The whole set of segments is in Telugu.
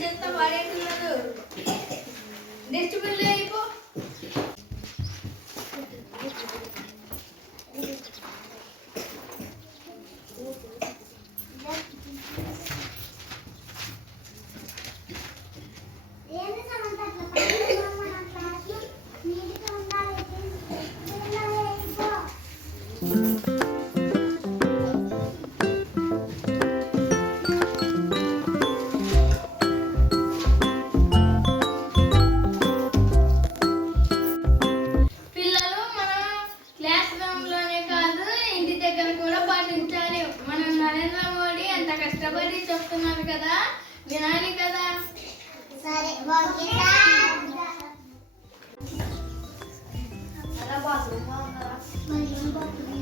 చెత్త పడేస్తున్నారు డస్ట్బిన్లో అయిపో. ఏంటి you ఎంత కష్టపడి చెప్తున్నారు కదా? వినాలి కదా? సరే ఓకే సార్. అలా బాత్రూమ్ ఉందా మరి ఏం బాగుంది?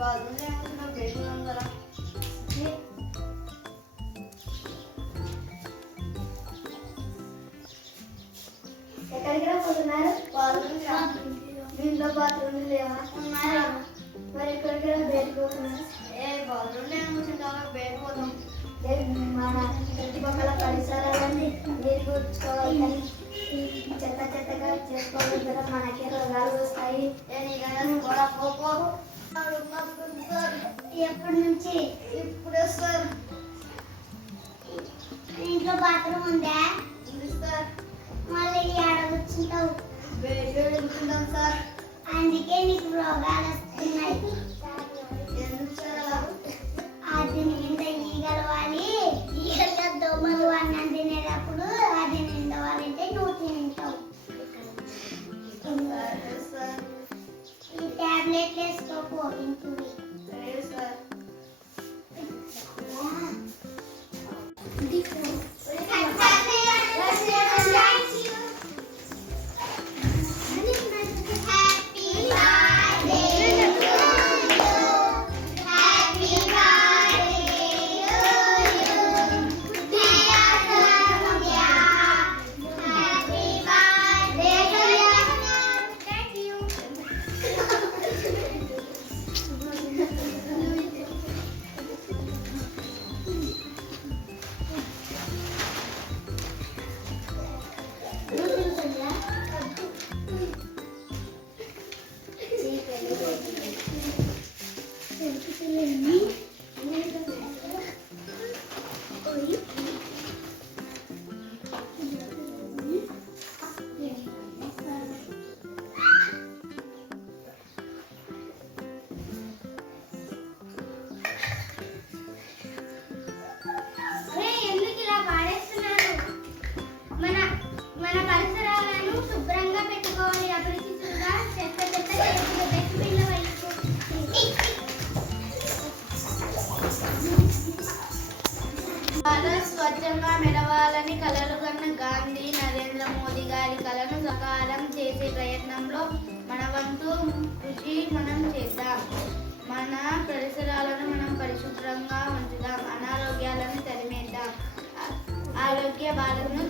బాత్రూమ్ లేకుండా బెడ్రూమ్ ఉందా ఎక్కడికి పోతున్నారు? బాత్రూమ్ దీంట్లో బాత్రూమ్ లేవా? ఉన్నాయా మరి ఎక్కడికి వెళ్ళిపోతున్నారు ఏ మన చుట్టుపక్కల పరిసరాలన్నీ నీరు చెత్త చెత్తగా చేసుకోవాలి కదా మనకే రోగాలు వస్తాయి ఏ నీకైనా కూడా పోపో ఎప్పటి నుంచి ఇప్పుడే సార్. ఇంట్లో బాత్రూమ్ ఉందా సార్ మళ్ళీ కూర్చుంటాం సార్ అందుకే నీకు రోగాలు టాబ్లెట్ వేసుకోకు అది దోమలు తినేటప్పుడు అది ఇంటివి స్వచ్ఛంగా మెరవాలని కలలు కన్న గాంధీ నరేంద్ర మోదీ గారి కలను సకాలం చేసే ప్రయత్నంలో మన వంతు కృషి మనం చేద్దాం. మన పరిసరాలను మనం పరిశుభ్రంగా ఉంచుదాం. అనారోగ్యాలను తరిమేద్దాం. ఆరోగ్య భారత్ను